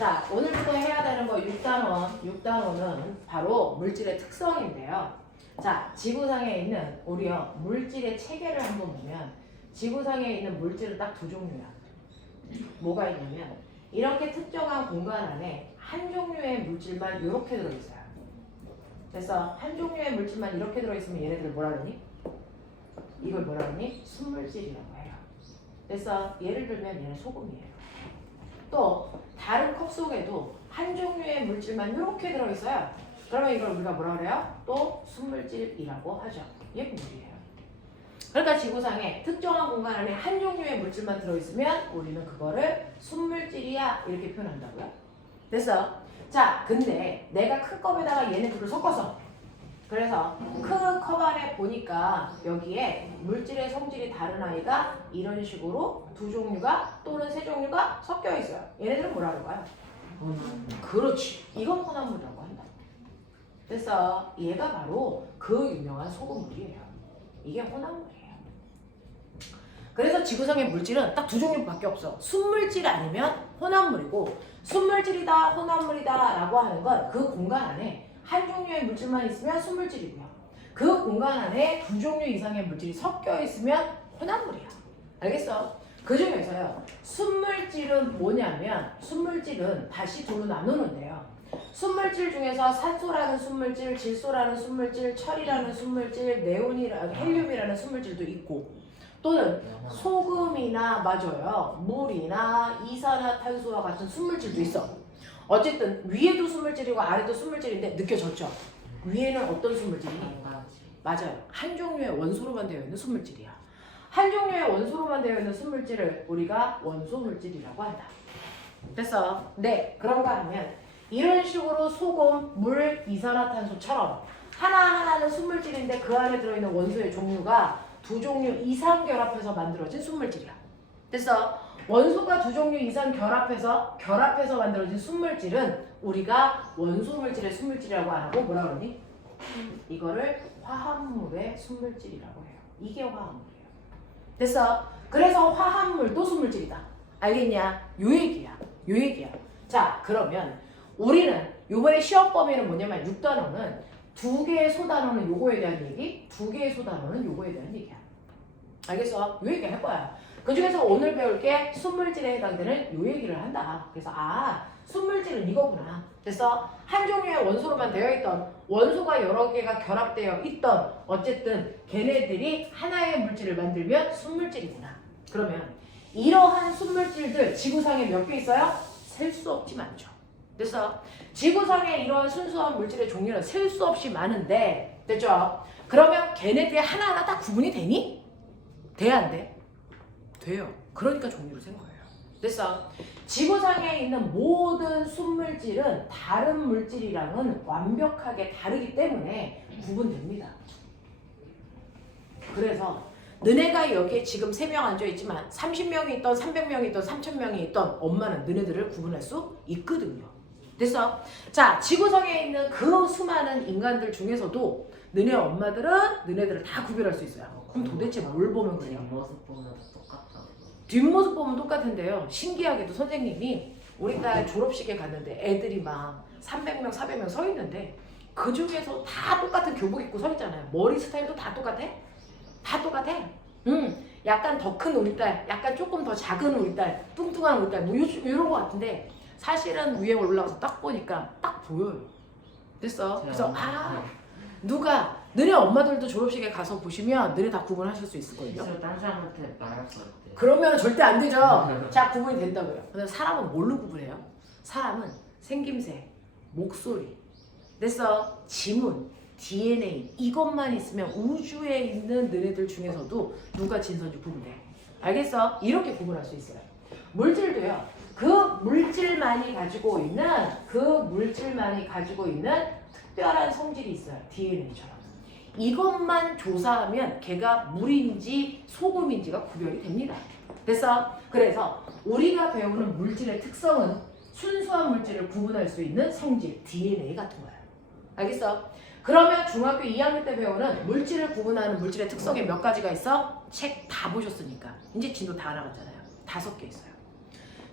자, 오늘부터 해야 되는 거 6단원은 바로 물질의 특성인데요. 자, 지구상에 있는 우리요 물질의 체계를 한번 보면 지구상에 있는 물질은 딱 두 종류야. 뭐가 있냐면 이렇게 특정한 공간 안에 한 종류의 물질만 이렇게 들어있어요. 그래서 한 종류의 물질만 이렇게 들어있으면 얘네들 뭐라 그러니? 이걸 뭐라 그러니? 순물질이라고 해요. 그래서 예를 들면 얘는 소금이에요. 또 다른 컵 속에도 한 종류의 물질만 이렇게 들어있어요. 그러면 이걸 우리가 뭐라 그래요? 또 순물질이라고 하죠. 이게 물이에요. 그러니까 지구상에 특정한 공간 안에 한 종류의 물질만 들어있으면 우리는 그거를 순물질이야 이렇게 표현한다고요. 됐어? 자, 근데 내가 큰 컵에다가 얘네 둘을 섞어서 그래서 큰 컵 안에 보니까 여기에 물질의 성질이 다른 아이가 이런 식으로 두 종류가 또는 세 종류가 섞여 있어요. 얘네들은 뭐라 그럴까요? 그렇지. 이건 혼합물이라고 한다. 그래서 얘가 바로 그 유명한 소금물이에요. 이게 혼합물이에요. 그래서 지구상의 물질은 딱 두 종류밖에 없어. 순물질 아니면 혼합물이고 순물질이다 혼합물이다 라고 하는 건 그 공간 안에 한 종류의 물질만 있으면 순물질이고요. 그 공간 안에 두 종류 이상의 물질이 섞여 있으면 혼합물이야. 알겠어? 그 중에서요. 순물질은 뭐냐면 순물질은 다시 둘로 나누는데요. 순물질 중에서 산소라는 순물질, 질소라는 순물질, 철이라는 순물질, 네온이라는 헬륨이라는 순물질도 있고 또는 소금이나 맞아요. 물이나 이산화탄소와 같은 순물질도 있어. 어쨌든 위에도 순물질이고 아래도 순물질인데 느껴졌죠? 위에는 어떤 순물질이니? 맞아요. 한 종류의 원소로만 되어 있는 순물질이야. 한 종류의 원소로만 되어 있는 순물질을 우리가 원소물질이라고 한다. 됐어? 네, 그런가 하면 이런 식으로 소금, 물, 이산화탄소처럼 하나하나는 순물질인데 그 안에 들어있는 원소의 종류가 두 종류 이상 결합해서 만들어진 순물질이야. 됐어? 원소가 두 종류 이상 결합해서 만들어진 순물질은 우리가 원소물질의 순물질이라고 안 하고 뭐라 그러니? 이거를 화합물의 순물질이라고 해요. 이게 화합물이에요. 됐어? 그래서 화합물도 순물질이다. 알겠냐? 요 얘기야. 자, 그러면 우리는 요번에 시험 범위는 뭐냐면 6단원은 두 개의 소단원은 요거에 대한 얘기, 두 개의 소단원은 요거에 대한 얘기야. 알겠어? 요 얘기 할 거야. 그 중에서 오늘 배울 게 순물질에 해당되는 요 얘기를 한다. 그래서 순물질은 이거구나. 그래서 한 종류의 원소로만 되어 있던 원소가 여러 개가 결합되어 있던 어쨌든 걔네들이 하나의 물질을 만들면 순물질이구나. 그러면 이러한 순물질들 지구상에 몇 개 있어요? 셀 수 없지 많죠. 그래서 지구상에 이러한 순수한 물질의 종류는 셀 수 없이 많은데 됐죠? 그러면 걔네들이 하나하나 다 구분이 되니? 돼 안 돼? 돼요. 그러니까 종류를 센 거예요. 그래서 지구상에 있는 모든 순물질은 다른 물질이랑은 완벽하게 다르기 때문에 구분됩니다. 그래서 너네가 여기에 지금 3명 앉아있지만 30명이 있던 300명이 있던 3000명이 있던 엄마는 너네들을 구분할 수 있거든요. 됐어? 자, 지구상에 있는 그 수많은 인간들 중에서도 너네 엄마들은 너네들을 다 구별할 수 있어요. 그럼 도대체 뭘 보면 그래요? 뒷모습 보면 똑같다. 뒷모습 보면 똑같은데요. 신기하게도 선생님이 우리 딸 졸업식에 갔는데 애들이 막 300명, 400명 서 있는데 그 중에서 다 똑같은 교복 입고 서 있잖아요. 머리 스타일도 다 똑같아? 다 똑같아. 약간 더 큰 우리 딸, 약간 조금 더 작은 우리 딸, 뚱뚱한 우리 딸, 뭐 이런 거 같은데 사실은 위에 올라가서 딱 보니까 딱 보여요. 됐어? 그래서 누가 너네 엄마들도 졸업식에 가서 보시면 너네 다 구분하실 수 있을 거예요. 실제로 딴 사람한테 말했을 때. 그러면 절대 안 되죠. 자, 구분이 된다고요. 근데 사람은 뭘로 구분해요? 사람은 생김새, 목소리, 됐어? 지문, DNA 이것만 있으면 우주에 있는 너네들 중에서도 누가 진선지 구분돼. 알겠어? 이렇게 구분할 수 있어요. 물질도요. 그 물질만이 가지고 있는 특별한 성질이 있어요. DNA처럼. 이것만 조사하면 걔가 물인지 소금인지가 구별이 됩니다. 됐어? 그래서 우리가 배우는 물질의 특성은 순수한 물질을 구분할 수 있는 성질, DNA 같은 거예요. 알겠어? 그러면 중학교 2학년 때 배우는 물질을 구분하는 물질의 특성에 몇 가지가 있어? 책 다 보셨으니까. 이제 진도 다 나갔잖아요. 5개 있어요.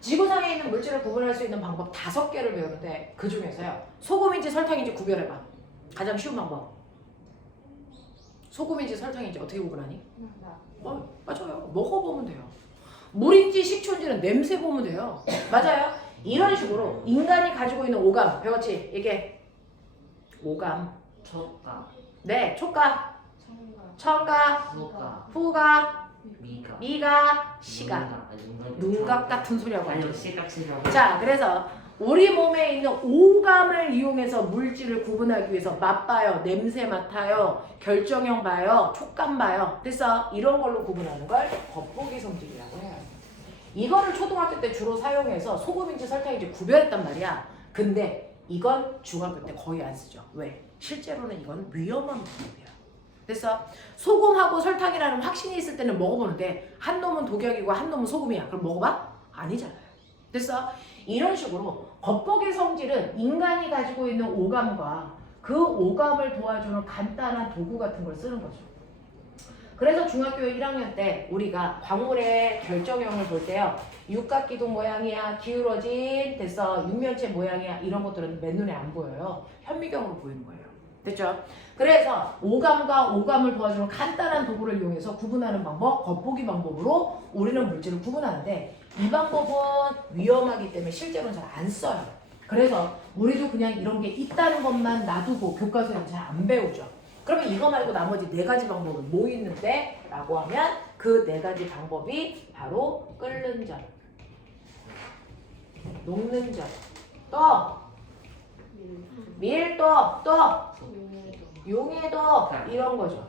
지구상에 있는 물질을 구분할 수 있는 방법 5개를 배우는데 그 중에서요. 소금인지 설탕인지 구별해봐. 가장 쉬운 방법. 소금인지 설탕인지 어떻게 구분하니? 맞아요. 먹어보면 돼요. 물인지 식초인지는 냄새 보면 돼요. 맞아요. 이런 식으로 인간이 가지고 있는 오감 배웠지? 이게 오감. 촉각, 네, 촉각, 청각, 후각, 후각, 미각, 미각, 시각. 눈각 같은 소리하고 아니요, 앉아. 시각. 자, 그래서 우리 몸에 있는 오감을 이용해서 물질을 구분하기 위해서 맛봐요, 냄새 맡아요, 결정형 봐요, 촉감 봐요. 그래서 이런 걸로 구분하는 걸 겉보기 성질이라고 해요. 이거를 초등학교 때 주로 사용해서 소금인지 설탕인지 구별했단 말이야. 근데 이건 중학교 때 거의 안 쓰죠. 왜? 실제로는 이건 위험한 방법이야. 그래서 소금하고 설탕이라는 확신이 있을 때는 먹어보는데 한 놈은 독약이고 한 놈은 소금이야. 그럼 먹어봐? 아니잖아요. 그래서 이런 식으로 겉보기 성질은 인간이 가지고 있는 오감과 그 오감을 도와주는 간단한 도구 같은 걸 쓰는 거죠. 그래서 중학교 1학년 때 우리가 광물의 결정형을 볼 때요. 육각기둥 모양이야, 기울어진, 됐어, 육면체 모양이야, 이런 것들은 맨눈에 안 보여요. 현미경으로 보이는 거예요. 됐죠? 그래서 오감과 오감을 도와주는 간단한 도구를 이용해서 구분하는 방법, 겉보기 방법으로 우리는 물질을 구분하는데 이 방법은 위험하기 때문에 실제로는 잘 안 써요. 그래서 우리도 그냥 이런 게 있다는 것만 놔두고 교과서에는 잘 안 배우죠. 그러면 이거 말고 나머지 4가지 방법은 뭐 있는데? 라고 하면 그 4가지 방법이 바로 끓는 점, 녹는 점, 또 밀도, 또 용해도 이런 거죠.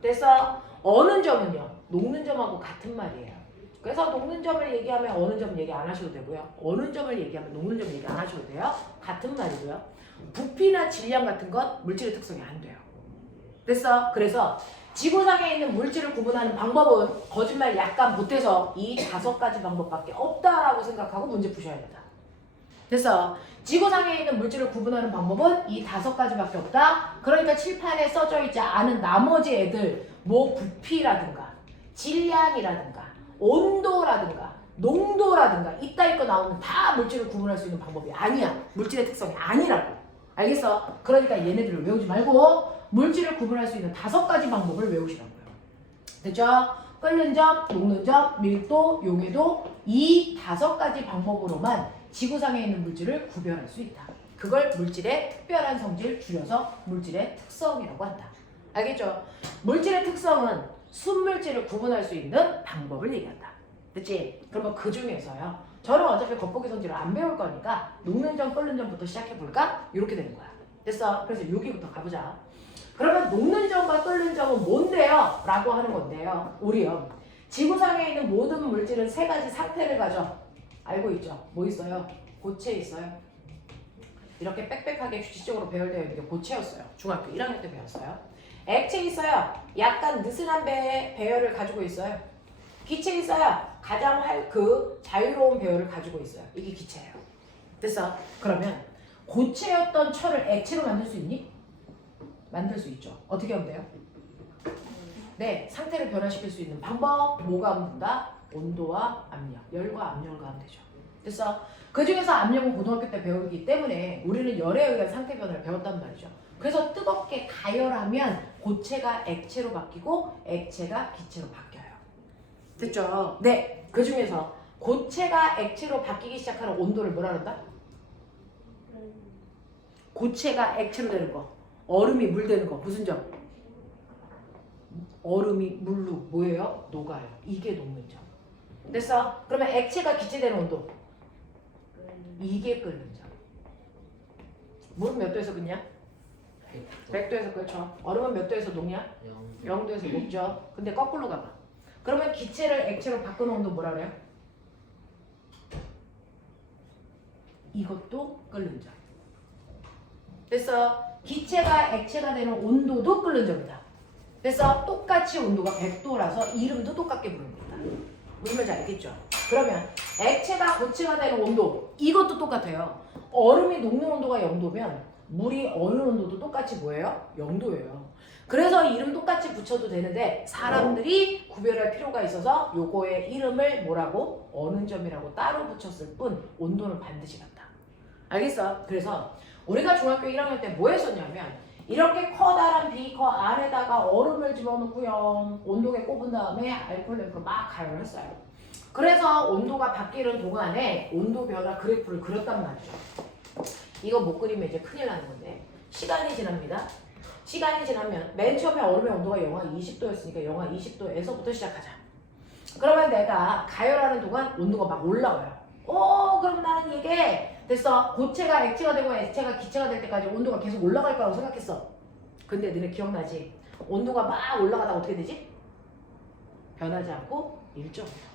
그래서 어는 점은요, 녹는 점하고 같은 말이에요. 그래서 녹는 점을 얘기하면 어는 점 얘기 안 하셔도 되고요. 어는 점을 얘기하면 녹는 점 얘기 안 하셔도 돼요. 같은 말이고요. 부피나 질량 같은 건 물질의 특성이 안 돼요. 그래서 지구상에 있는 물질을 구분하는 방법은 거짓말 약간 보태서 이 5가지 방법밖에 없다라고 생각하고 문제 푸셔야 된다. 그래서 지구상에 있는 물질을 구분하는 방법은 이 5가지밖에 없다. 그러니까 칠판에 써져 있지 않은 나머지 애들 뭐 부피라든가 질량이라든가 온도라든가 농도라든가 이따위 거 나오는 다 물질을 구분할 수 있는 방법이 아니야. 물질의 특성이 아니라고. 알겠어? 그러니까 얘네들을 외우지 말고 물질을 구분할 수 있는 5가지 방법을 외우시라고요. 됐죠? 끓는 점, 녹는 점, 밀도, 용해도 이 5가지 방법으로만 지구상에 있는 물질을 구별할 수 있다. 그걸 물질의 특별한 성질 줄여서 물질의 특성이라고 한다. 알겠죠? 물질의 특성은 순물질을 구분할 수 있는 방법을 얘기한다. 됐지? 그러면 그 중에서요. 저는 어차피 겉보기 성질을 안 배울 거니까 녹는 점, 끓는 점부터 시작해볼까? 이렇게 되는 거야. 됐어? 그래서 여기부터 가보자. 그러면 녹는 점과 끓는 점은 뭔데요? 라고 하는 건데요. 우리요. 지구상에 있는 모든 물질은 3가지 상태를 가져. 알고 있죠? 뭐 있어요? 고체 있어요. 이렇게 빽빽하게 규칙적으로 배열되어 있는 게 고체였어요. 중학교 1학년 때 배웠어요. 액체 있어요. 약간 느슨한 배열을 가지고 있어요. 기체 있어요. 가장 자유로운 배열을 가지고 있어요. 이게 기체예요. 됐어? 그러면 고체였던 철을 액체로 만들 수 있니? 만들 수 있죠. 어떻게 하면 돼요? 네, 상태를 변화시킬 수 있는 방법 뭐가 하면 된다? 온도와 압력, 열과 압력을 하면 되죠. 됐어? 그 중에서 압력은 고등학교 때 배우기 때문에 우리는 열에 의한 상태 변화를 배웠단 말이죠. 그래서 뜨겁게 가열하면 고체가 액체로 바뀌고 액체가 기체로 바뀌어요. 됐죠? 네, 그 중에서 고체가 액체로 바뀌기 시작하는 온도를 뭐라 그런다? 고체가 액체로 되는 거, 얼음이 물 되는 거 무슨 점? 얼음이 물로 뭐예요? 녹아요. 이게 녹는 점. 됐어? 그러면 액체가 기체되는 온도 이게 끓는 점. 물은 몇 도에서 끓냐? 100도에서 끓죠. 얼음은 몇 도에서 녹냐? 0도에서 녹죠. 근데 거꾸로 가봐. 그러면 기체를 액체로 바꾸는 온도 뭐라 그래요? 이것도 끓는 점. 그래서 기체가 액체가 되는 온도도 끓는 점이다. 그래서 똑같이 온도가 100도라서 이름도 똑같게 부릅니다. 무슨 말인지 알겠죠? 그러면 액체가 고체가 되는 온도 이것도 똑같아요. 얼음이 녹는 온도가 0도면 물이 어느 온도도 똑같이 뭐예요? 0도예요. 그래서 이름 똑같이 붙여도 되는데 사람들이 구별할 필요가 있어서 요거의 이름을 뭐라고? 어느 점이라고 따로 붙였을 뿐 온도는 반드시 같다. 알겠어? 그래서 우리가 중학교 1학년 때 뭐 했었냐면 이렇게 커다란 비커 안에다가 얼음을 집어넣고요. 온도계 꼽은 다음에 알코올 램프로 막 가열을 했어요. 그래서 온도가 바뀌는 동안에 온도 변화 그래프를 그렸단 말이죠. 이거 못 그리면 이제 큰일 나는 건데 시간이 지납니다. 시간이 지나면 맨 처음에 얼음의 온도가 영하 20도였으니까 영하 20도에서부터 시작하자. 그러면 내가 가열하는 동안 온도가 막 올라와요. 그럼 나는 이게 됐어. 고체가 액체가 되고 액체가 기체가 될 때까지 온도가 계속 올라갈 거라고 생각했어. 근데 너네 기억나지? 온도가 막 올라가다가 어떻게 되지? 변하지 않고 일정해요.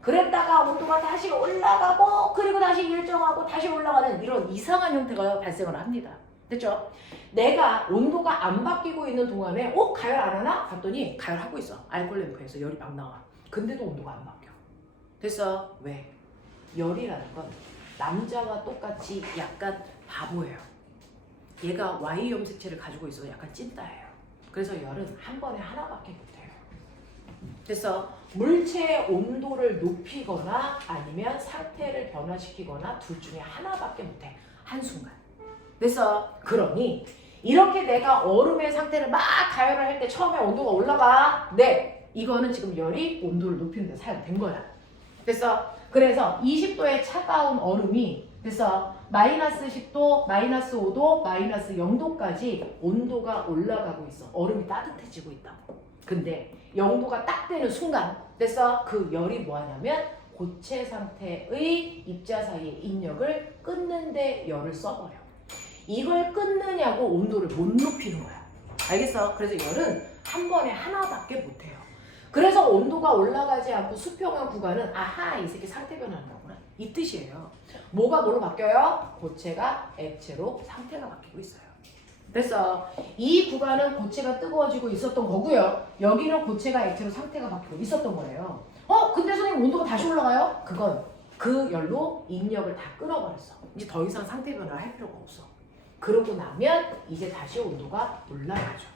그랬다가 온도가 다시 올라가고 그리고 다시 일정하고 다시 올라가는 이런 이상한 형태가 발생을 합니다. 됐죠? 내가 온도가 안 바뀌고 있는 동안에 가열 안 하나? 봤더니 가열하고 있어. 알코올 램프에서 열이 막 나와. 근데도 온도가 안 바뀌어. 됐어? 왜? 열이라는 건 남자와 똑같이 약간 바보예요. 얘가 Y 염색체를 가지고 있어서 약간 찐따예요. 그래서 열은 한 번에 하나밖에 못해요. 그래서 물체의 온도를 높이거나 아니면 상태를 변화시키거나 둘 중에 하나밖에 못해. 한순간. 그래서 그러니 이렇게 내가 얼음의 상태를 막 가열을 할 때 처음에 온도가 올라가. 네, 이거는 지금 열이 온도를 높이는 데 사용된 거야. 그래서 20도의 차가운 얼음이 그래서 마이너스 10도, 마이너스 5도, 마이너스 0도까지 온도가 올라가고 있어. 얼음이 따뜻해지고 있다고. 근데 0도가 딱 되는 순간 그래서 그 열이 뭐하냐면 고체 상태의 입자 사이의 인력을 끊는데 열을 써버려. 이걸 끊느냐고 온도를 못 높이는 거야. 알겠어? 그래서 열은 한 번에 하나밖에 못해요. 그래서 온도가 올라가지 않고 수평한 구간은 아하 이 새끼 상태 변화하는 거구나 이 뜻이에요. 뭐가 뭐로 바뀌어요? 고체가 액체로 상태가 바뀌고 있어요. 그래서 이 구간은 고체가 뜨거워지고 있었던 거고요. 여기는 고체가 액체로 상태가 바뀌고 있었던 거예요. 근데 선생님 온도가 다시 올라가요? 그건 그 열로 인력을 다 끊어버렸어. 이제 더 이상 상태 변화를 할 필요가 없어. 그러고 나면 이제 다시 온도가 올라가죠.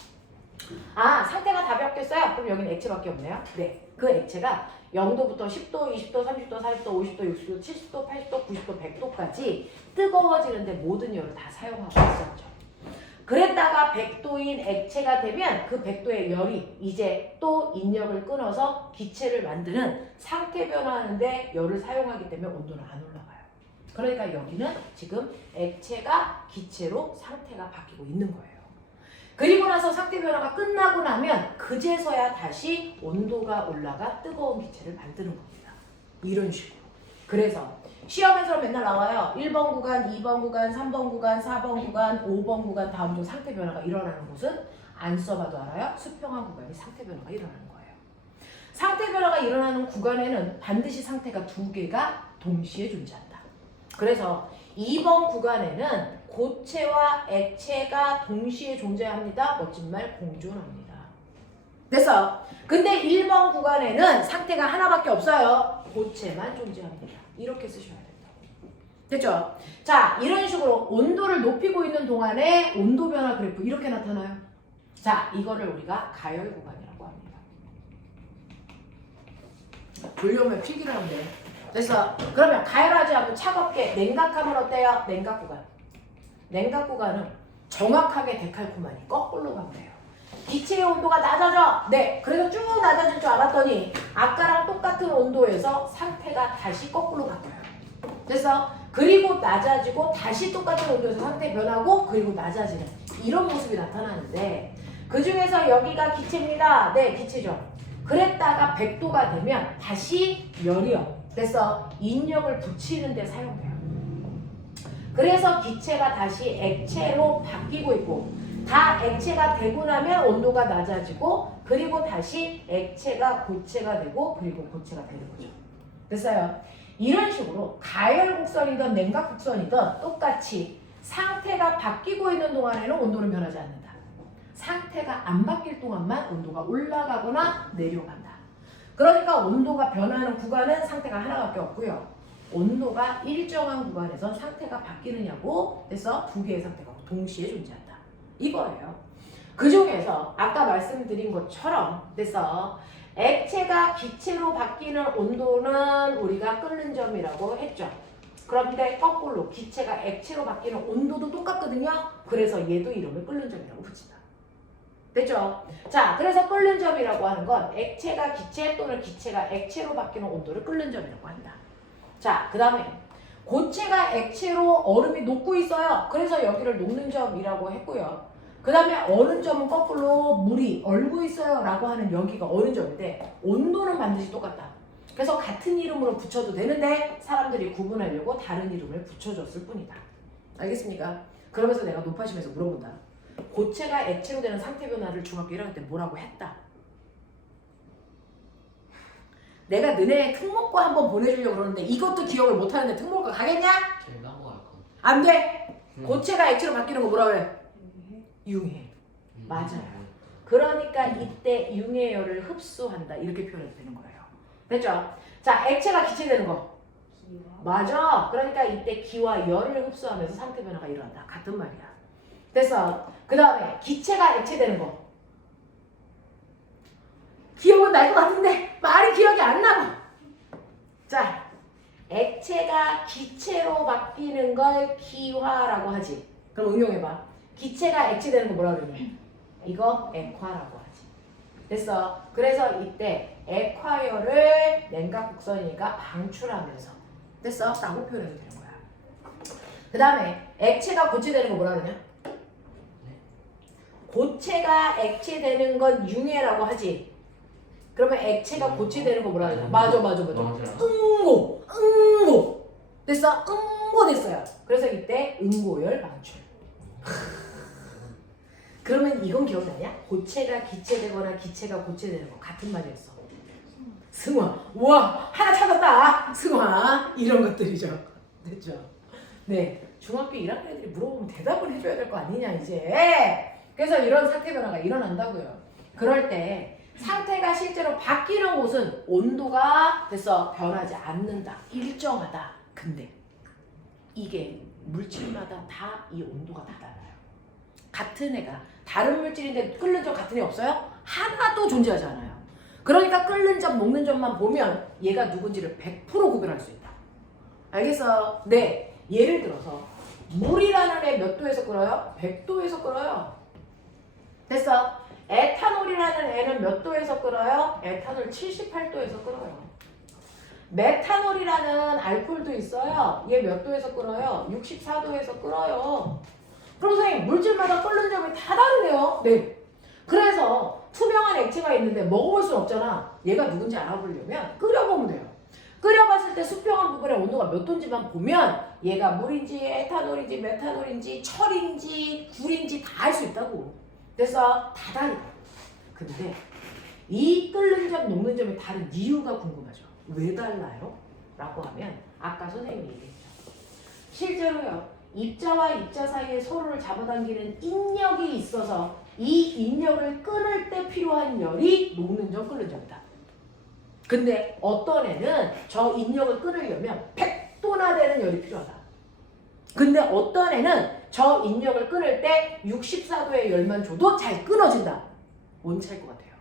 상태가 다 바뀌었어요? 그럼 여기는 액체밖에 없네요. 네, 그 액체가 0도부터 10도, 20도, 30도, 40도, 50도, 60도, 70도, 80도, 90도, 100도까지 뜨거워지는데 모든 열을 다 사용하고 있었죠. 그랬다가 100도인 액체가 되면 그 100도의 열이 이제 또 인력을 끊어서 기체를 만드는 상태 변화하는데 열을 사용하기 때문에 온도는 안 올라가요. 그러니까 여기는 지금 액체가 기체로 상태가 바뀌고 있는 거예요. 그리고 나서 상태 변화가 끝나고 나면 그제서야 다시 온도가 올라가 뜨거운 기체를 만드는 겁니다. 이런 식으로. 그래서 시험에서 맨날 나와요. 1번 구간, 2번 구간, 3번 구간, 4번 구간, 5번 구간 다음 중 상태 변화가 일어나는 곳은 안 써봐도 알아요. 수평한 구간이 상태 변화가 일어나는 거예요. 상태 변화가 일어나는 구간에는 반드시 상태가 두 개가 동시에 존재한다. 그래서 2번 구간에는 고체와 액체가 동시에 존재합니다. 멋진 말 공존합니다. 됐어. 근데 1번 구간에는 상태가 하나밖에 없어요. 고체만 존재합니다. 이렇게 쓰셔야 된다고. 됐죠? 자, 이런 식으로 온도를 높이고 있는 동안에 온도 변화 그래프 이렇게 나타나요. 자, 이거를 우리가 가열 구간이라고 합니다. 볼륨을 필기를 하면 돼요. 됐어. 그러면 가열하지 않고 차갑게 냉각하면 어때요? 냉각 구간. 냉각 구간은 정확하게 데칼코마니 거꾸로 가면 돼요. 기체의 온도가 낮아져. 네. 그래서 쭉 낮아질 줄 알았더니 아까랑 똑같은 온도에서 상태가 다시 거꾸로 바뀌어요. 됐어? 그리고 낮아지고 다시 똑같은 온도에서 상태 변하고 그리고 낮아지는 이런 모습이 나타나는데 그 중에서 여기가 기체입니다. 네. 기체죠. 그랬다가 100도가 되면 다시 열이요. 그래서 인력을 붙이는 데 사용돼요. 그래서 기체가 다시 액체로 바뀌고 있고 다 액체가 되고 나면 온도가 낮아지고 그리고 다시 액체가 고체가 되고 그리고 고체가 되는 거죠. 됐어요? 이런 식으로 가열 곡선이든 냉각 곡선이든 똑같이 상태가 바뀌고 있는 동안에는 온도는 변하지 않는다. 상태가 안 바뀔 동안만 온도가 올라가거나 내려간다. 그러니까 온도가 변하는 구간은 상태가 하나밖에 없고요. 온도가 일정한 구간에서 상태가 바뀌느냐고 해서 두 개의 상태가 동시에 존재한다. 이거예요. 그 중에서 아까 말씀드린 것처럼 그래서 액체가 기체로 바뀌는 온도는 우리가 끓는 점이라고 했죠. 그런데 거꾸로 기체가 액체로 바뀌는 온도도 똑같거든요. 그래서 얘도 이름을 끓는 점이라고 붙인다. 됐죠? 자, 그래서 끓는 점이라고 하는 건 액체가 기체 또는 기체가 액체로 바뀌는 온도를 끓는 점이라고 한다. 자, 그 다음에 고체가 액체로 얼음이 녹고 있어요. 그래서 여기를 녹는 점이라고 했고요. 그 다음에 얼은 점은 거꾸로 물이 얼고 있어요 라고 하는 여기가 얼은 점인데 온도는 반드시 똑같다. 그래서 같은 이름으로 붙여도 되는데 사람들이 구분하려고 다른 이름을 붙여줬을 뿐이다. 알겠습니까? 그러면서 내가 높아심에서 물어본다. 고체가 액체로 되는 상태 변화를 중학교 1학년 때 뭐라고 했다. 내가 너네 특목고 한번 보내주려고 그러는데 이것도 기억을 못하는데 특목고 가겠냐? 제일 넘어갈 건데. 안 돼! 고체가 액체로 바뀌는 거 뭐라 그래? 융해. 맞아요. 그러니까 이때 융해열을 흡수한다 이렇게 표현해도 되는 거예요. 됐죠? 자, 액체가 기체되는 거. 맞아. 그러니까 이때 기와 열을 흡수하면서 상태 변화가 일어난다. 같은 말이야. 됐어. 그 다음에 기체가 액체되는 거. 기억은 날 것 같은데 말이 기억이 안 나고. 자, 액체가 기체로 바뀌는 걸 기화라고 하지. 그럼 응용해봐. 기체가 액체되는 거 뭐라 그러니? 이거 액화라고 하지. 됐어. 그래서 이때 액화열을 냉각 곡선이니까 방출하면서 됐어? 라고 표현해도 되는 거야. 그 다음에 액체가 고체되는 거 뭐라 그러냐? 고체가 액체되는 건 융해라고 하지. 그러면 액체가 고체되는 거 뭐라 그러냐? 맞아. 응고. 됐어? 응고 됐어요. 그래서 이때 응고열 방출. 그러면 이건 기억나냐? 고체가 기체되거나 기체가 고체되는 거 같은 말이었어. 승화. 우와, 하나 찾았다. 승화. 이런 것들이죠. 됐죠? 네. 중학교 1학년 애들이 물어보면 대답을 해줘야 될 거 아니냐 이제. 그래서 이런 상태 변화가 일어난다고요. 그럴 때 상태가 실제로 바뀌는 곳은 온도가 됐어 변하지 않는다. 일정하다. 근데 이게 물질마다 다 이 온도가 다 달라요. 같은 애가 다른 물질인데 끓는 점 같은 애 없어요? 하나도 존재하지 않아요. 그러니까 끓는 점, 녹는 점만 보면 얘가 누군지를 100% 구별할 수 있다. 알겠어? 네. 예를 들어서 물이라는 애 몇 도에서 끓어요? 100도에서 끓어요. 됐어? 에탄올이라는 애는 몇 도에서 끓어요? 에탄올 78도에서 끓어요. 메탄올이라는 알코올도 있어요. 얘 몇 도에서 끓어요? 64도에서 끓어요. 그럼 선생님 물질마다 끓는 점이 다 다르네요. 네. 그래서 투명한 액체가 있는데 먹어볼 수는 없잖아. 얘가 누군지 알아보려면 끓여보면 돼요. 끓여봤을 때 수평한 부분의 온도가 몇 도인지만 보면 얘가 물인지 에탄올인지 메탄올인지 철인지 굴인지 다 알 수 있다고. 그래서 다 다르다. 근데 이 끓는 점, 녹는 점이 다른 이유가 궁금하죠. 왜 달라요? 라고 하면 아까 선생님이 얘기했죠. 실제로요. 입자와 입자 사이에 서로를 잡아당기는 인력이 있어서 이 인력을 끊을 때 필요한 열이 녹는 점, 끓는 점이다. 근데 어떤 애는 저 인력을 끊으려면 100도나 되는 열이 필요하다. 근데 어떤 애는 저 인력을 끊을 때 64도의 열만 줘도 잘 끊어진다. 뭔 차이일 것 같아요?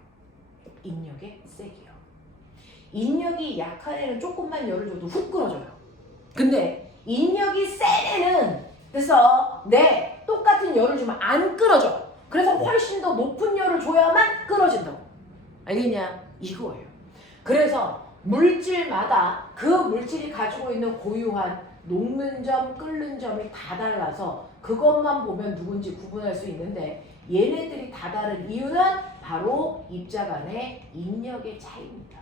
인력의 세기요. 인력이 약한 애는 조금만 열을 줘도 훅 끊어져요. 근데 인력이 센 애는 그래서 똑같은 열을 주면 안 끊어져. 그래서 훨씬 더 높은 열을 줘야만 끊어진다고. 알겠냐? 이거예요. 그래서 물질마다 그 물질이 가지고 있는 고유한 녹는 점, 끓는 점이 다 달라서 그것만 보면 누군지 구분할 수 있는데 얘네들이 다 다른 이유는 바로 입자 간의 인력의 차이입니다.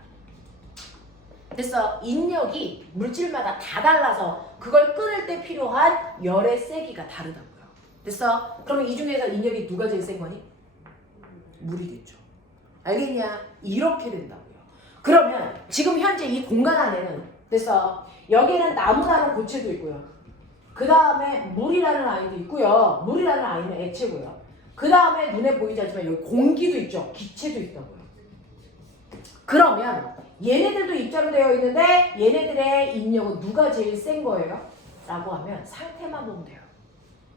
그래서 인력이 물질마다 다 달라서 그걸 끊을 때 필요한 열의 세기가 다르다고요. 됐어? 그러면 이 중에서 인력이 누가 제일 센 거니? 물이겠죠. 알겠냐? 이렇게 된다고요. 그러면 지금 현재 이 공간 안에는 됐어? 여기는 나무라는 고체도 있고요. 그 다음에 물이라는 아이도 있고요. 물이라는 아이는 액체고요. 그 다음에 눈에 보이지 않지만 여기 공기도 있죠. 기체도 있다고요. 그러면 얘네들도 입자로 되어 있는데 얘네들의 인력은 누가 제일 센 거예요? 라고 하면 상태만 보면 돼요.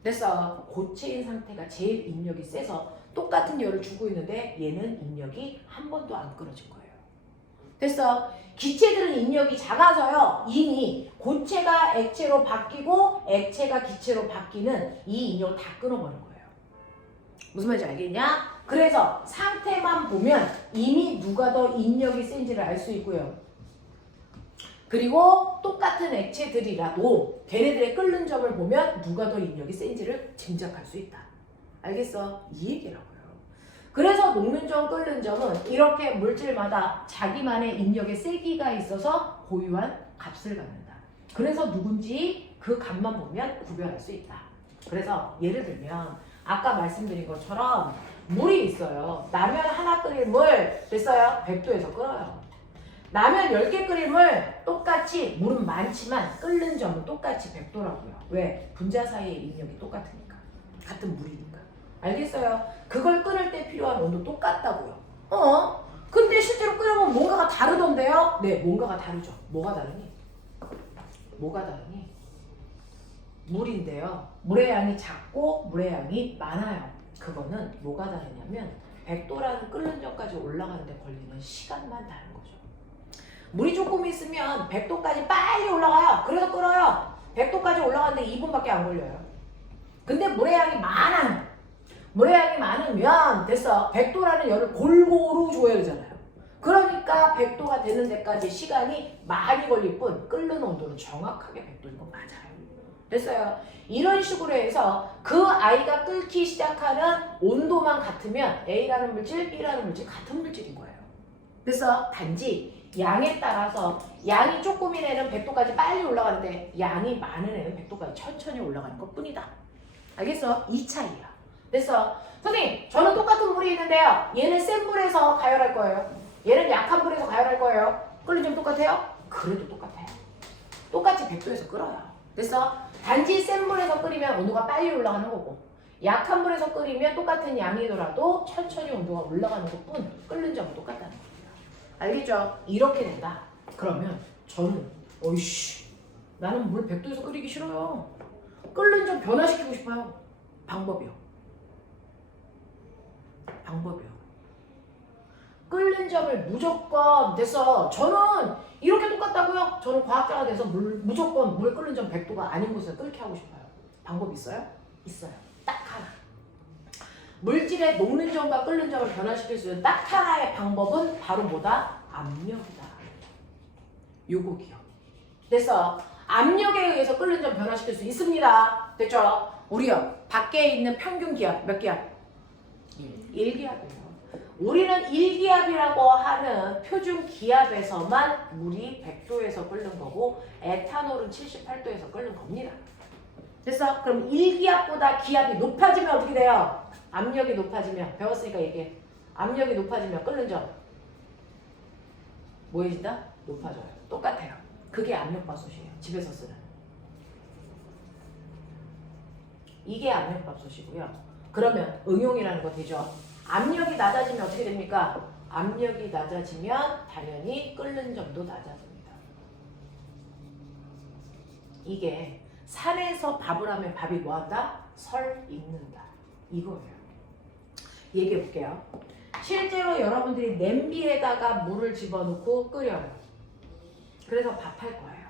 그래서 고체인 상태가 제일 인력이 세서 똑같은 열을 주고 있는데 얘는 인력이 한 번도 안 끊어진 거예요. 됐어? 기체들은 인력이 작아서요. 이미 고체가 액체로 바뀌고 액체가 기체로 바뀌는 이 인력을 다 끊어버린 거예요. 무슨 말인지 알겠냐? 그래서 상태만 보면 이미 누가 더 인력이 센지를 알 수 있고요. 그리고 똑같은 액체들이라도 걔네들의 끓는 점을 보면 누가 더 인력이 센지를 짐작할 수 있다. 알겠어? 이 얘기라고요. 그래서 녹는 점, 끓는 점은 이렇게 물질마다 자기만의 인력의 세기가 있어서 고유한 값을 갖는다. 그래서 누군지 그 값만 보면 구별할 수 있다. 그래서 예를 들면 아까 말씀드린 것처럼 물이 있어요. 라면 하나 끓일 물 됐어요? 100도에서 끓어요. 라면 10개 끓일 물 똑같이 물은 많지만 끓는 점은 똑같이 100도라고요. 왜? 분자 사이의 인력이 똑같으니까. 같은 물이니까. 알겠어요? 그걸 끓일 때 필요한 온도 똑같다고요. 근데 실제로 끓여보면 뭔가가 다르던데요? 네, 뭔가가 다르죠. 뭐가 다르니? 뭐가 다르니? 물인데요. 물의 양이 작고 물의 양이 많아요. 그거는 뭐가 다르냐면 100도라는 끓는 점까지 올라가는데 걸리는 시간만 다른 거죠. 물이 조금 있으면 100도까지 빨리 올라가요. 그래서 끓어요. 100도까지 올라가는데 2분밖에 안 걸려요. 근데 물의 양이 많아요. 물의 양이 많으면 됐어. 100도라는 열을 골고루 줘야 되잖아요. 그러니까 100도가 되는 데까지 시간이 많이 걸릴 뿐 끓는 온도는 정확하게 100도인 건 맞아요. 됐어요. 이런 식으로 해서 그 아이가 끓기 시작하는 온도만 같으면 A라는 물질, B라는 물질 같은 물질인 거예요. 그래서 단지 양에 따라서 양이 조금인 애는 100도까지 빨리 올라가는데 양이 많은 애는 100도까지 천천히 올라가는 것 뿐이다. 알겠어? 이 차이야. 됐어. 선생님, 저는 똑같은 물이 있는데요. 얘는 센 불에서 가열할 거예요. 얘는 약한 불에서 가열할 거예요. 끓는 점 똑같아요? 그래도 똑같아요. 똑같이 100도에서 끓어요. 됐어? 단지 센 불에서 끓이면 온도가 빨리 올라가는 거고 약한 불에서 끓이면 똑같은 양이더라도 천천히 온도가 올라가는 것뿐 끓는 점은 똑같다는 거예요. 알겠죠? 이렇게 된다. 그러면 저는 어이씨 나는 물 100도에서 끓이기 싫어요. 끓는 점 변화시키고 싶어요. 방법이요. 끓는 점을 무조건 됐어. 저는 이렇게 똑같다고요? 저는 과학자가 돼서 무조건 물에 끓는 점 100도가 아닌 곳에 끓게 하고 싶어요. 방법 있어요? 있어요. 딱 하나. 물질의 녹는 점과 끓는 점을 변화시킬 수 있는 딱 하나의 방법은 바로 뭐다? 압력이다. 요거기요. 됐어. 압력에 의해서 끓는 점 변화시킬 수 있습니다. 됐죠? 우리요. 밖에 있는 평균 기압 몇 기압? 1기압이에요. 우리는 1기압이라고 하는 표준 기압에서만 물이 100도에서 끓는 거고 에탄올은 78도에서 끓는 겁니다. 됐어? 그럼 1기압보다 기압이 높아지면 어떻게 돼요? 압력이 높아지면 배웠으니까 얘기해. 압력이 높아지면 끓는 점 뭐해진다? 높아져요. 똑같아요. 그게 압력밥솥이에요. 집에서 쓰는. 이게 압력밥솥이고요. 그러면 응용이라는 거 되죠. 압력이 낮아지면 어떻게 됩니까? 압력이 낮아지면 당연히 끓는 점도 낮아집니다. 이게 산에서 밥을 하면 밥이 뭐한다? 설 익는다. 이거예요. 얘기해 볼게요. 실제로 여러분들이 냄비에다가 물을 집어넣고 끓여요. 그래서 밥할 거예요.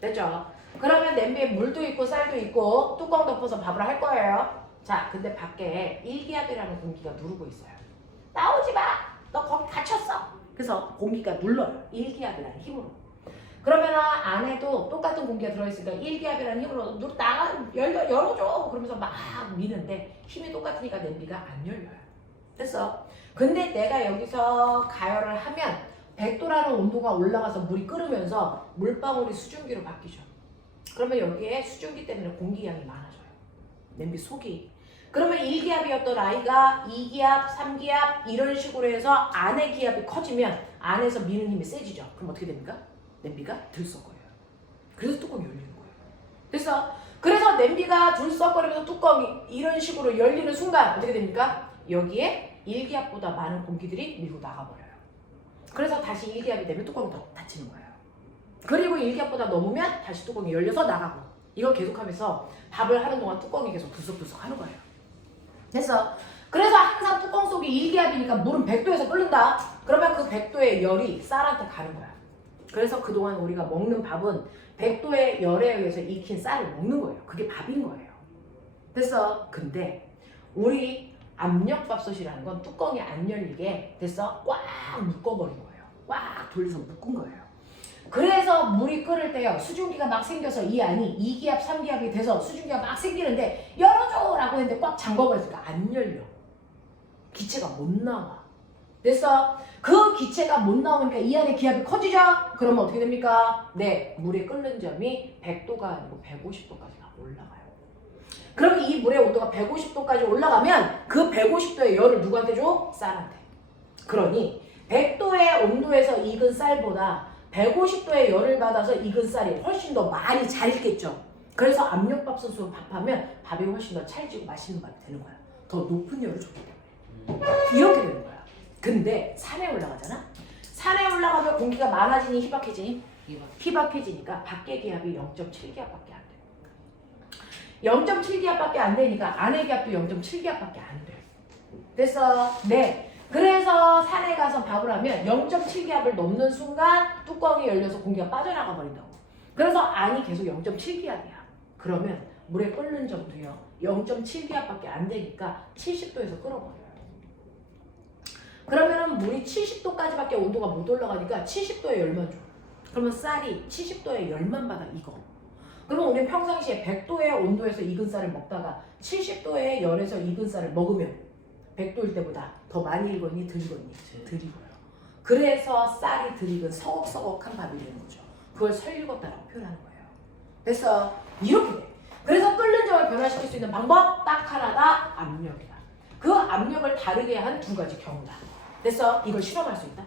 됐죠? 그러면 냄비에 물도 있고 쌀도 있고 뚜껑 덮어서 밥을 할 거예요. 자, 근데 밖에 1기압이라는 공기가 누르고 있어요. 나오지 마! 너 거기 갇혔어! 그래서 공기가 눌러요. 1기압이라는 힘으로. 그러면 안에도 똑같은 공기가 들어있으니까 1기압이라는 힘으로 열어줘! 그러면서 막 미는데 힘이 똑같으니까 냄비가 안 열려요. 됐어? 근데 내가 여기서 가열을 하면 100도라는 온도가 올라가서 물이 끓으면서 물방울이 수증기로 바뀌죠. 그러면 여기에 수증기 때문에 공기량이 많아져요. 냄비 속이. 그러면 1기압이었던 아이가 2기압, 3기압 이런 식으로 해서 안의 기압이 커지면 안에서 미는 힘이 세지죠. 그럼 어떻게 됩니까? 냄비가 들썩거려요. 그래서 뚜껑이 열리는 거예요. 그래서 냄비가 들썩거리면서 뚜껑이 이런 식으로 열리는 순간 어떻게 됩니까? 여기에 1기압보다 많은 공기들이 밀고 나가버려요. 그래서 다시 1기압이 되면 뚜껑이 더 닫히는 거예요. 그리고 1기압보다 넘으면 다시 뚜껑이 열려서 나가고 이걸 계속하면서 밥을 하는 동안 뚜껑이 계속 들썩들썩 하는 거예요. 됐어. 그래서 항상 뚜껑 속이 1기압이니까 물은 100도에서 끓는다. 그러면 그 100도의 열이 쌀한테 가는 거야. 그래서 그동안 우리가 먹는 밥은 100도의 열에 의해서 익힌 쌀을 먹는 거예요. 그게 밥인 거예요. 됐어? 근데 우리 압력밥솥이라는 건 뚜껑이 안 열리게 됐어? 꽉 묶어버린 거예요. 꽉 돌려서 묶은 거예요. 그래서 물이 끓을 때요, 수증기가 막 생겨서 이 안이 2기압, 3기압이 돼서 수증기가 막 생기는데 열어줘! 라고 했는데 꽉 잠궈버렸으니까 안 열려. 기체가 못 나와. 됐어? 그 기체가 못 나오니까 이 안에 기압이 커지죠? 그러면 어떻게 됩니까? 네, 물이 끓는 점이 100도가 아니고 150도까지 올라가요. 그럼 이 물의 온도가 150도까지 올라가면 그 150도의 열을 누구한테 줘? 쌀한테. 그러니 100도의 온도에서 익은 쌀보다 150도의 열을 받아서 익은 쌀이 훨씬 더 많이 잘 익겠죠. 그래서 압력밥솥으로 밥하면 밥이 훨씬 더 찰지고 맛있는 밥이 되는 거야. 더 높은 열을 줬기 때문에. 이렇게 되는 거야. 근데 산에 올라가잖아? 산에 올라가면 공기가 많아지니 희박해지니? 희박해지니까 밖의 기압이 0.7기압밖에 안 돼. 0.7기압밖에 안 되니까 안의 기압도 0.7기압밖에 안 돼. 됐어? 네. 그래서 산에 가서 밥을 하면 0.7기압을 넘는 순간 뚜껑이 열려서 공기가 빠져나가 버린다고. 그래서 안이 계속 0.7기압이야. 그러면 물에 끓는 점도요 0.7기압밖에 안 되니까 70도에서 끓어버려요. 그러면은 물이 70도까지밖에 온도가 못 올라가니까 70도의 열만 줘. 그러면 쌀이 70도의 열만 받아 익어. 그러면 우리는 평상시에 100도의 온도에서 익은 쌀을 먹다가 70도의 열에서 익은 쌀을 먹으면 100도일 때보다 더 많이 익었니? 덜 익었니? 덜 익어요. 그래서 쌀이 덜 익은 서걱서걱한 밥이 되는 거죠. 그걸 설익었다라고 표현하는 거예요. 그래서 이렇게 돼. 그래서 끓는 점을 변화시킬 수 있는 방법 딱 하나다. 압력이다. 그 압력을 다르게 한 두 가지 경우다. 됐어? 이걸 실험할 수 있다.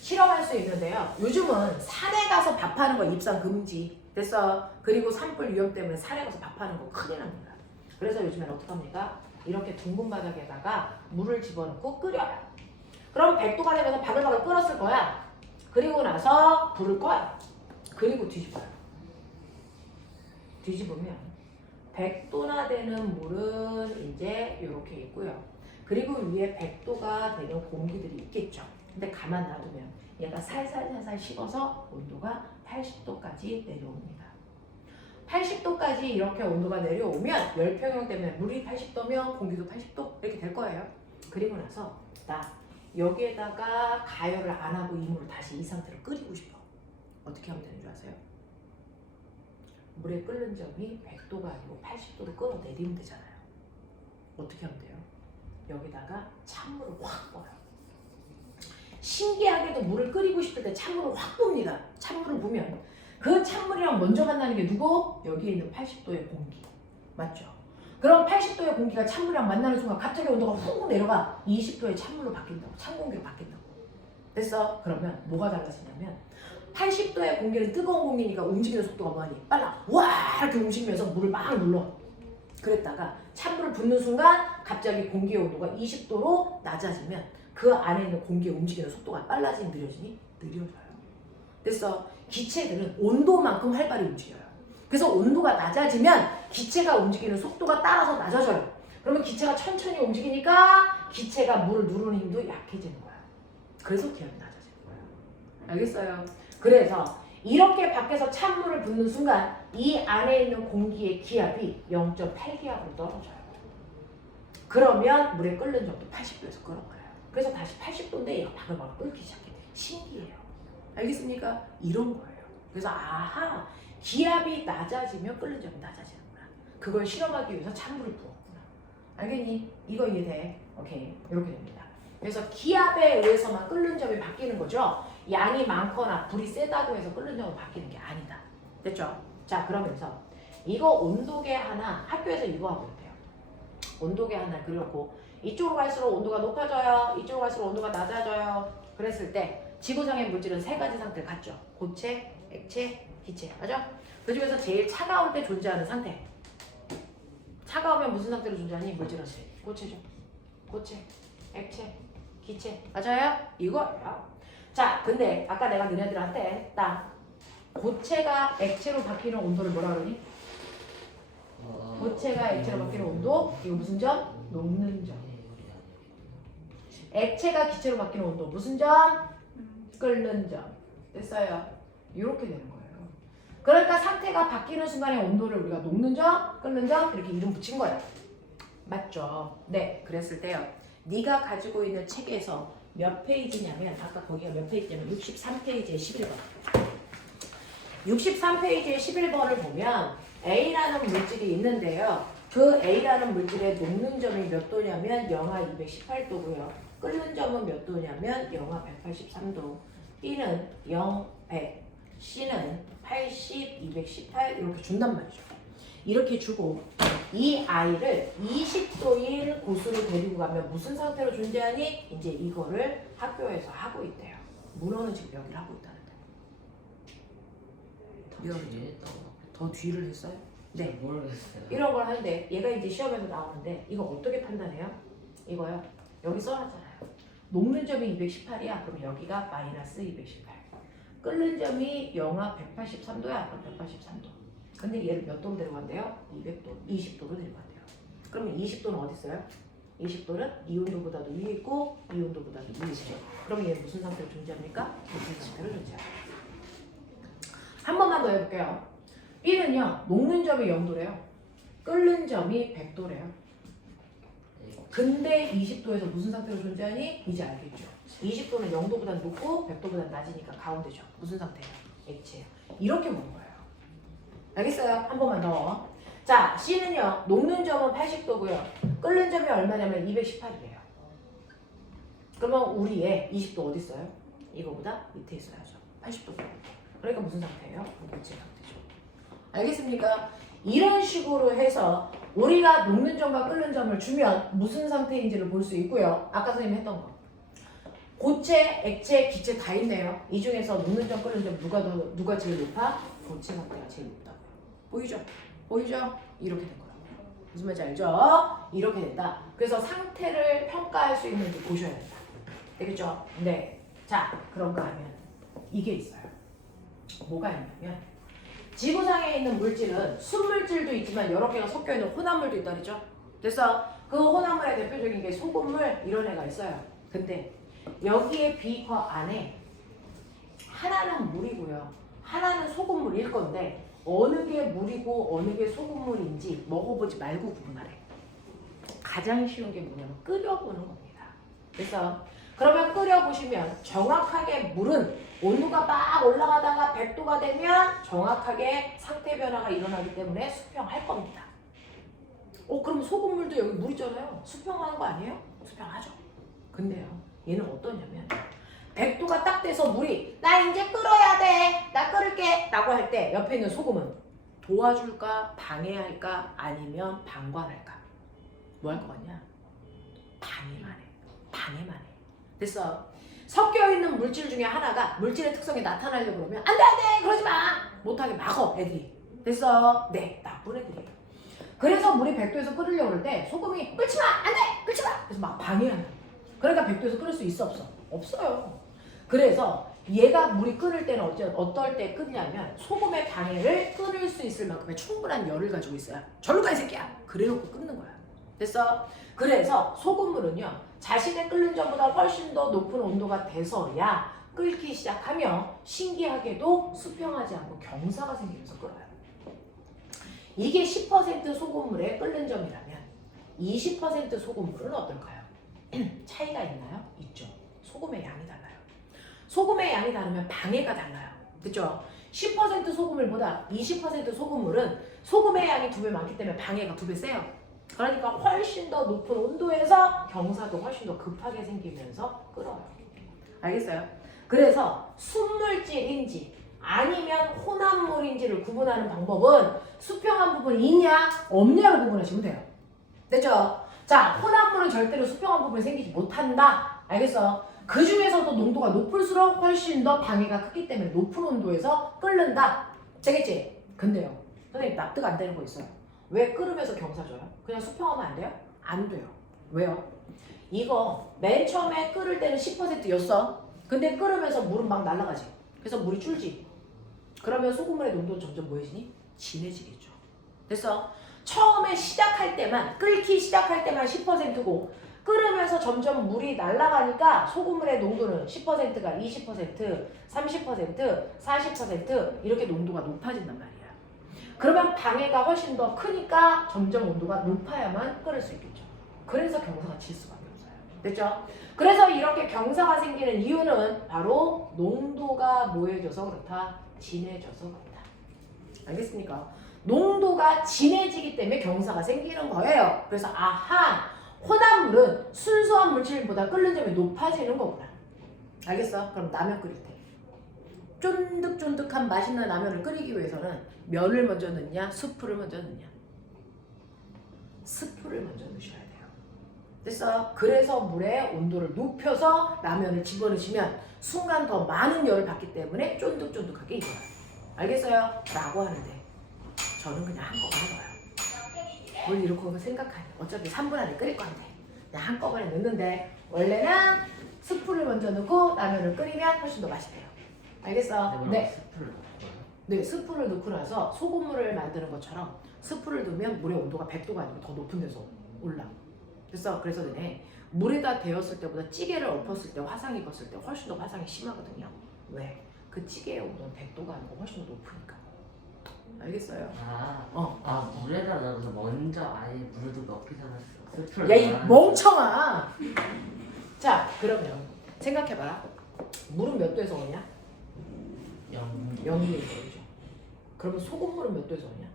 실험할 수 있는데요. 요즘은 산에 가서 밥하는 거 입상 금지. 됐어? 그리고 산불 위험 때문에 산에 가서 밥하는 거 큰일 납니다. 그래서 요즘엔 어떻게 합니까? 이렇게 둥근 바닥에다가 물을 집어넣고 끓여요. 그럼 100도가 되면서 바글바글 끓었을 거야. 그리고 나서 불을 꺼요. 그리고 뒤집어요. 뒤집으면 100도나 되는 물은 이제 이렇게 있고요. 그리고 위에 100도가 되는 공기들이 있겠죠. 근데 가만 놔두면 얘가 살살살살 식어서 온도가 80도까지 내려옵니다. 80도까지 이렇게 온도가 내려오면 열평형 때문에 물이 80도면 공기도 80도 이렇게 될 거예요. 그리고 나서 나 여기에다가 가열을 안 하고 이 물을 다시 이 상태로 끓이고 싶어. 어떻게 하면 되는 줄 아세요? 물에 끓는 점이 100도가 아니고 80도로 끌어내리면 되잖아요. 어떻게 하면 돼요? 여기다가 찬물을 확 부어요. 신기하게도 물을 끓이고 싶을 때 찬물을 확 붑니다. 찬물을 부으면 그 찬물이랑 먼저 만나는 게 누구? 여기에 있는 80도의 공기. 맞죠? 그럼 80도의 공기가 찬물이랑 만나는 순간 갑자기 온도가 훅 내려가 20도의 찬물로 바뀐다고. 찬 공기로 바뀐다고. 됐어? 그러면 뭐가 달라지냐면 80도의 공기는 뜨거운 공기니까 움직이는 속도가 뭐하니? 빨라. 와! 이렇게 움직이면서 물을 막 눌러. 그랬다가 찬물을 붓는 순간 갑자기 공기의 온도가 20도로 낮아지면 그 안에 있는 공기의 움직이는 속도가 빨라지니 느려지니? 느려져요. 됐어? 기체들은 온도만큼 활발히 움직여요. 그래서 온도가 낮아지면 기체가 움직이는 속도가 따라서 낮아져요. 그러면 기체가 천천히 움직이니까 기체가 물을 누르는 힘도 약해지는 거야. 그래서 기압이 낮아지는 거야. 알겠어요? 그래서 이렇게 밖에서 찬물을 붓는 순간 이 안에 있는 공기의 기압이 0.8기압으로 떨어져요. 그러면 물에 끓는 점도 80도에서 끓어버려요. 그래서 다시 80도인데 얘가 바글바글 끓기 시작해. 신기해요. 알겠습니까? 이런 거예요. 그래서 아하, 기압이 낮아지면 끓는 점이 낮아지는구나. 그걸 실험하기 위해서 찬물을 부었구나. 알겠니? 이거 이해돼? 오케이. 이렇게 됩니다. 그래서 기압에 의해서만 끓는 점이 바뀌는 거죠. 양이 많거나 불이 세다고 해서 끓는 점은 바뀌는 게 아니다. 됐죠? 자, 그러면서 이거 온도계 하나 학교에서 이거 하고 있대요. 온도계 하나 그려놓고 이쪽으로 갈수록 온도가 높아져요. 이쪽으로 갈수록 온도가 낮아져요. 그랬을 때 지구상의 물질은 세 가지 상태를 갖죠. 고체, 액체, 기체. 맞죠? 그 중에서 제일 차가울 때 존재하는 상태. 차가우면 무슨 상태로 존재하니? 물질은 고체죠. 고체, 액체, 기체. 맞아요? 이거예요. 자, 근데 아까 내가 너네들한테 딱 고체가 액체로 바뀌는 온도를 뭐라 그러니? 고체가 액체로 바뀌는 온도. 이거 무슨 점? 녹는 점. 액체가 기체로 바뀌는 온도 무슨 점? 끓는 점. 됐어요. 이렇게 되는 거예요. 그러니까 상태가 바뀌는 순간에 온도를 우리가 녹는 점, 끓는 점 이렇게 이름 붙인 거예요. 맞죠? 네, 그랬을 때요. 네가 가지고 있는 책에서 몇 페이지냐면 아까 거기가 몇 페이지냐면 63페이지에 11번. 63페이지에 11번을 보면 A라는 물질이 있는데요. 그 A라는 물질의 녹는 점이 몇 도냐면 영하 218도고요. 끓는 점은 몇 도냐면 영하 183도. B는 0, 100, C는 80, 218 이렇게 준단 말이죠. 이렇게 주고 이 아이를 20도인 곳으로 데리고 가면 무슨 상태로 존재하니? 이제 이거를 학교에서 하고 있대요. 문어는 지금 여기를 하고 있다는데. 더 뒤를 했어요? 네. 모르겠어요. 이런 걸 하는데 얘가 이제 시험에서 나오는데 이거 어떻게 판단해요? 이거요. 여기 써놨잖아요. 녹는 점이 218이야. 그럼 여기가 마이너스 218. 끓는 점이 영하 183도야. 그럼 183도. 근데 얘를 몇 도로 데려간대요? 200도, 20도로 데려간대요. 그러면 20도는 어디 있어요? 20도는 이 온도보다도 위에 있고 이 온도보다도 위에 있어요. 그럼 얘는 무슨 상태로 존재합니까? 무슨 상태로 존재합니다. 한 번만 더 해볼게요. B는요, 녹는 점이 0도래요. 끓는 점이 100도래요. 근데 20도에서 무슨 상태로 존재하니? 이제 알겠죠. 20도는 0도보다 높고 100도보다 낮으니까 가운데죠. 무슨 상태예요? 액체예요. 이렇게 보는 거예요. 알겠어요? 한 번만 더. 자, C는요, 녹는 점은 80도고요. 끓는 점이 얼마냐면 218이래요. 그러면 우리의 20도 어디 있어요? 이거보다 밑에 있어야죠. 80도. 그러니까 무슨 상태예요? 액체 상태죠. 알겠습니까? 이런 식으로 해서 우리가 녹는 점과 끓는 점을 주면 무슨 상태인지를 볼 수 있고요. 아까 선생님이 했던 거. 고체, 액체, 기체 다 있네요. 이 중에서 녹는 점, 끓는 점 누가 제일 높아? 고체 상태가 제일 높다고요. 보이죠? 보이죠? 이렇게 된 거라고요. 무슨 말인지 알죠? 이렇게 된다. 그래서 상태를 평가할 수 있는지 보셔야 된다. 되겠죠? 네. 자, 그런가 하면 이게 있어요. 뭐가 있냐면 지구상에 있는 물질은 순물질도 있지만 여러 개가 섞여 있는 혼합물도 있다 그랬죠? 그래서 그 혼합물의 대표적인 게 소금물 이런 애가 있어요. 근데 여기에 비커 안에 하나는 물이고요. 하나는 소금물일 건데 어느 게 물이고 어느 게 소금물인지 먹어보지 말고 구분하래. 가장 쉬운 게 뭐냐면 끓여보는 겁니다. 그래서 그러면 끓여보시면 정확하게 물은 온도가 막 올라가다가 100도가 되면 정확하게 상태 변화가 일어나기 때문에 수평할 겁니다. 그럼 소금물도 여기 물이잖아요. 수평하는 거 아니에요? 수평하죠. 근데요, 얘는 어떠냐면 100도가 딱 돼서 물이 나 이제 끓어야 돼, 나 끓을게 라고 할 때 옆에 있는 소금은 도와줄까, 방해할까, 아니면 방관할까? 뭐 할 것 같냐? 방해만 해. 방해만 해. 그래서 섞여있는 물질 중에 하나가 물질의 특성이 나타나려고 그러면 안 돼, 그러지 마! 못하게 막어, 애들이. 됐어? 네, 나쁜 애들이에요. 그래서 물이 100도에서 끓으려고 그럴 때 소금이 끓지 마! 안 돼! 끓지 마! 그래서 막 방해하는 거예요. 그러니까 100도에서 끓을 수 있어, 없어? 없어요. 그래서 얘가 물이 끓을 때는 어떨 때 끓냐면 소금의 방해를 끓일 수 있을 만큼의 충분한 열을 가지고 있어요. 절로 가, 이 새끼야! 그래놓고 끓는 거야. 됐어? 그래서 소금물은요, 자신의 끓는 점보다 훨씬 더 높은 온도가 돼서야 끓기 시작하며 신기하게도 수평하지 않고 경사가 생기면서 끓어요. 이게 10% 소금물의 끓는 점이라면 20% 소금물은 어떨까요? 차이가 있나요? 있죠. 소금의 양이 달라요. 소금의 양이 다르면 방해가 달라요. 그렇죠? 10% 소금물보다 20% 소금물은 소금의 양이 2배 많기 때문에 방해가 2배 세요. 그러니까 훨씬 더 높은 온도에서 경사도 훨씬 더 급하게 생기면서 끓어요. 알겠어요? 그래서 순물질인지 아니면 혼합물인지를 구분하는 방법은 수평한 부분이 있냐 없냐로 구분하시면 돼요. 됐죠? 자, 혼합물은 절대로 수평한 부분이 생기지 못한다. 알겠어? 그 중에서도 농도가 높을수록 훨씬 더 방해가 크기 때문에 높은 온도에서 끓는다. 되겠지? 근데요, 선생님 납득 안 되는 거 있어요. 왜 끓으면서 경사 줘요? 그냥 수평하면 안 돼요? 안 돼요. 왜요? 이거 맨 처음에 끓을 때는 10%였어. 근데 끓으면서 물은 막 날아가지. 그래서 물이 줄지. 그러면 소금물의 농도는 점점 뭐해지니? 진해지겠죠. 됐어? 처음에 시작할 때만 끓기 시작할 때만 10%고 끓으면서 점점 물이 날아가니까 소금물의 농도는 10%가 20%, 30%, 40% 이렇게 농도가 높아진단 말이야. 그러면 방해가 훨씬 더 크니까 점점 온도가 높아야만 끓을 수 있겠죠. 그래서 경사가 질 수밖에 없어요. 됐죠? 그래서 이렇게 경사가 생기는 이유는 바로 농도가 뭐해져서 그렇다, 진해져서 그렇다. 알겠습니까? 농도가 진해지기 때문에 경사가 생기는 거예요. 그래서 아하, 혼합물은 순수한 물질보다 끓는 점이 높아지는 거구나. 알겠어? 그럼 라면 끓일 때 쫀득쫀득한 맛있는 라면을 끓이기 위해서는 면을 먼저 넣냐, 스프를 먼저 넣냐? 스프를 먼저 넣으셔야 돼요. 됐어? 그래서 물의 온도를 높여서 라면을 집어넣으시면 순간 더 많은 열을 받기 때문에 쫀득쫀득하게 익어요. 알겠어요? 라고 하는데 저는 그냥 한꺼번에 넣어요. 뭘 이렇게 생각하니? 어차피 3분 안에 끓일 건데 그냥 한꺼번에 넣는데 원래는 스프를 먼저 넣고 라면을 끓이면 훨씬 더 맛있대요. 알겠어? 네. 스프를 넣어요? 네, 스프를 넣고 나서 소금물을 만드는 것처럼 스프를 넣으면 물의 온도가 100도가 아니고 더 높은 데서 올라. 됐어? 그래서 너네 물에다 데웠을 때보다 찌개를 엎었을 때 화상 입었을 때 훨씬 더 화상이 심하거든요. 왜? 그 찌개의 온도는 100도가 아니고 훨씬 더 높으니까. 알겠어요? 물에다 넣어서 먼저 아예 물도 넣기 전에 스프를 야, 이 넣어야 멍청아! 자, 그러면 생각해봐라. 물은 몇 도에서 오냐? 0도에서 오죠. 그러면 소금물은 몇 도에서 오냐?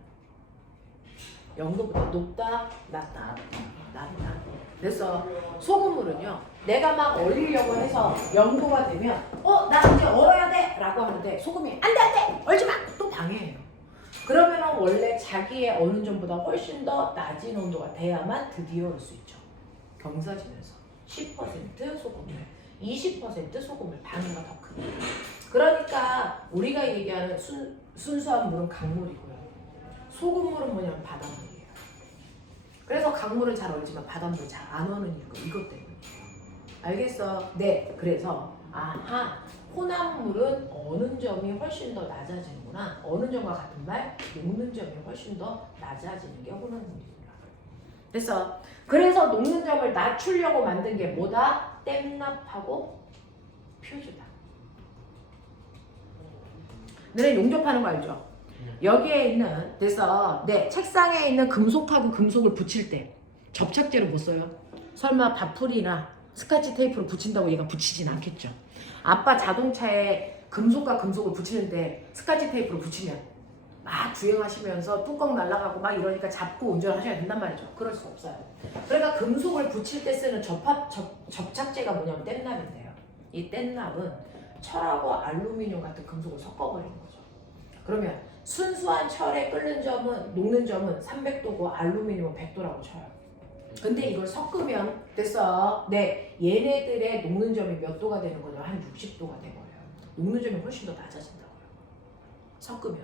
0도보다 높다? 낮다? 낮다. 그래서 소금물은요, 내가 막 얼리려고 해서 0도가 되면 나 이제 얼어야 돼! 라고 하는데 소금이 안 돼! 얼지 마! 또 방해해요. 그러면은 원래 자기의 어느 점보다 훨씬 더 낮은 온도가 돼야만 드디어 올 수 있죠. 경사지면서 10% 소금물, 20% 소금물 방해가 더 큽니다. 그러니까 우리가 얘기하는 순수한 물은 강물이고요. 소금물은 뭐냐면 바닷물이에요. 그래서 강물은 잘 얼지만 바닷물은 잘 안 얼는 이유가 이것 때문이에요. 알겠어? 네. 그래서 아하, 혼합물은 어느 점이 훨씬 더 낮아지는구나. 어느 점과 같은 말, 녹는 점이 훨씬 더 낮아지는 게 혼합물이구나. 그래서 녹는 점을 낮추려고 만든 게 뭐다? 댐납하고 퓨즈다. 너네 용접하는 거 알죠? 여기에 있는, 그래서 책상에 있는 금속하고 금속을 붙일 때 접착제를 못 써요? 설마 바풀이나 스카치 테이프를 붙인다고 얘가 붙이진 않겠죠? 아빠 자동차에 금속과 금속을 붙이는데 스카치 테이프를 붙이면 막 주행하시면서 뚜껑 날아가고 막 이러니까 잡고 운전하셔야 된단 말이죠. 그럴 수 없어요. 그러니까 금속을 붙일 때 쓰는 접착제가 뭐냐면 뗏납인데요. 이 뗏납은 철하고 알루미늄 같은 금속을 섞어버리는 거죠. 그러면 순수한 철의 녹는 점은 300도고 알루미늄은 100도라고 쳐요. 근데 이걸 섞으면 됐어. 얘네들의 녹는 점이 몇 도가 되는 거냐? 한 60도가 되고요. 녹는 점이 훨씬 더 낮아진다고요. 섞으면.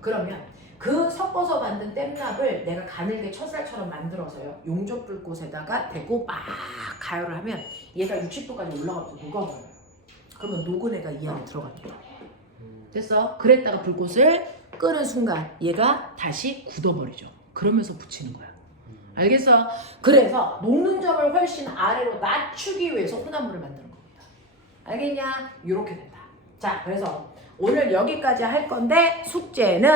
그러면 그 섞어서 만든 뗏납을 내가 가늘게 철살처럼 만들어서요. 용접 불꽃에다가 대고 막 가열을 하면 얘가 60도까지 올라가서 녹아버려요. 그러면 녹은 애가 이 안에 들어갑니다. 됐어? 그랬다가 불꽃을 끄는 순간 얘가 다시 굳어버리죠. 그러면서 붙이는 거야. 알겠어? 그래서 녹는 점을 훨씬 아래로 낮추기 위해서 혼합물을 만드는 겁니다. 알겠냐? 이렇게 된다. 자, 그래서 오늘 여기까지 할 건데 숙제는